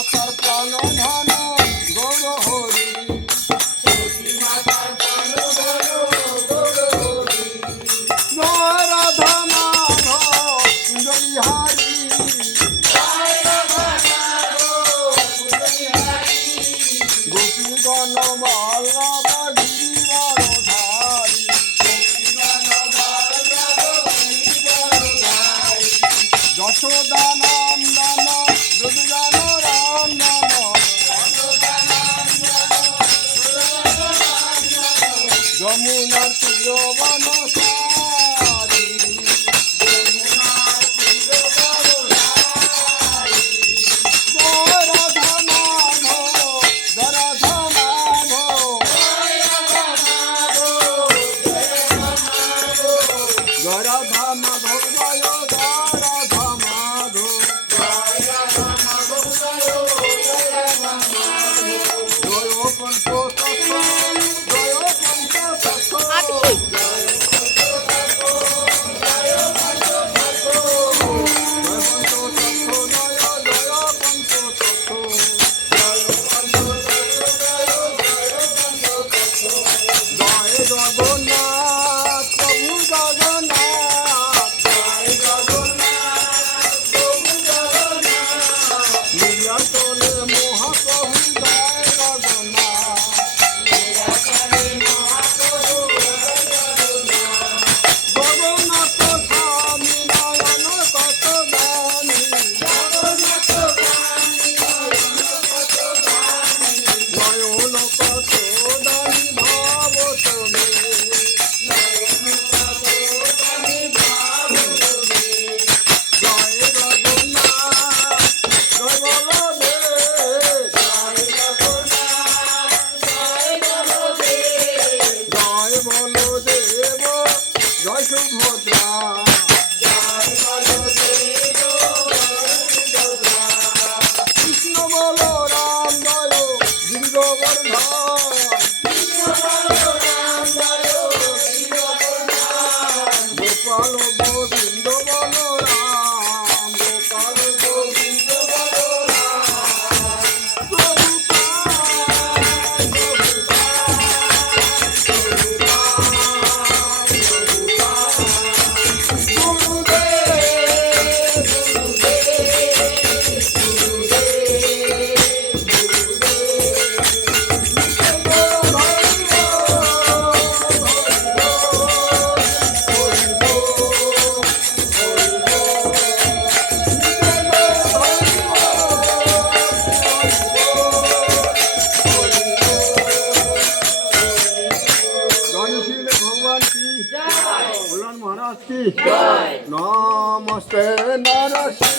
মাথার প্রাণ ধন Martillo vamos a দেব জয় সুভদ্রা কৃষ্ণ বল রাম জয়। দীর্ঘ বর্ধ গোপাল কি? নমস্তে নরসিংহ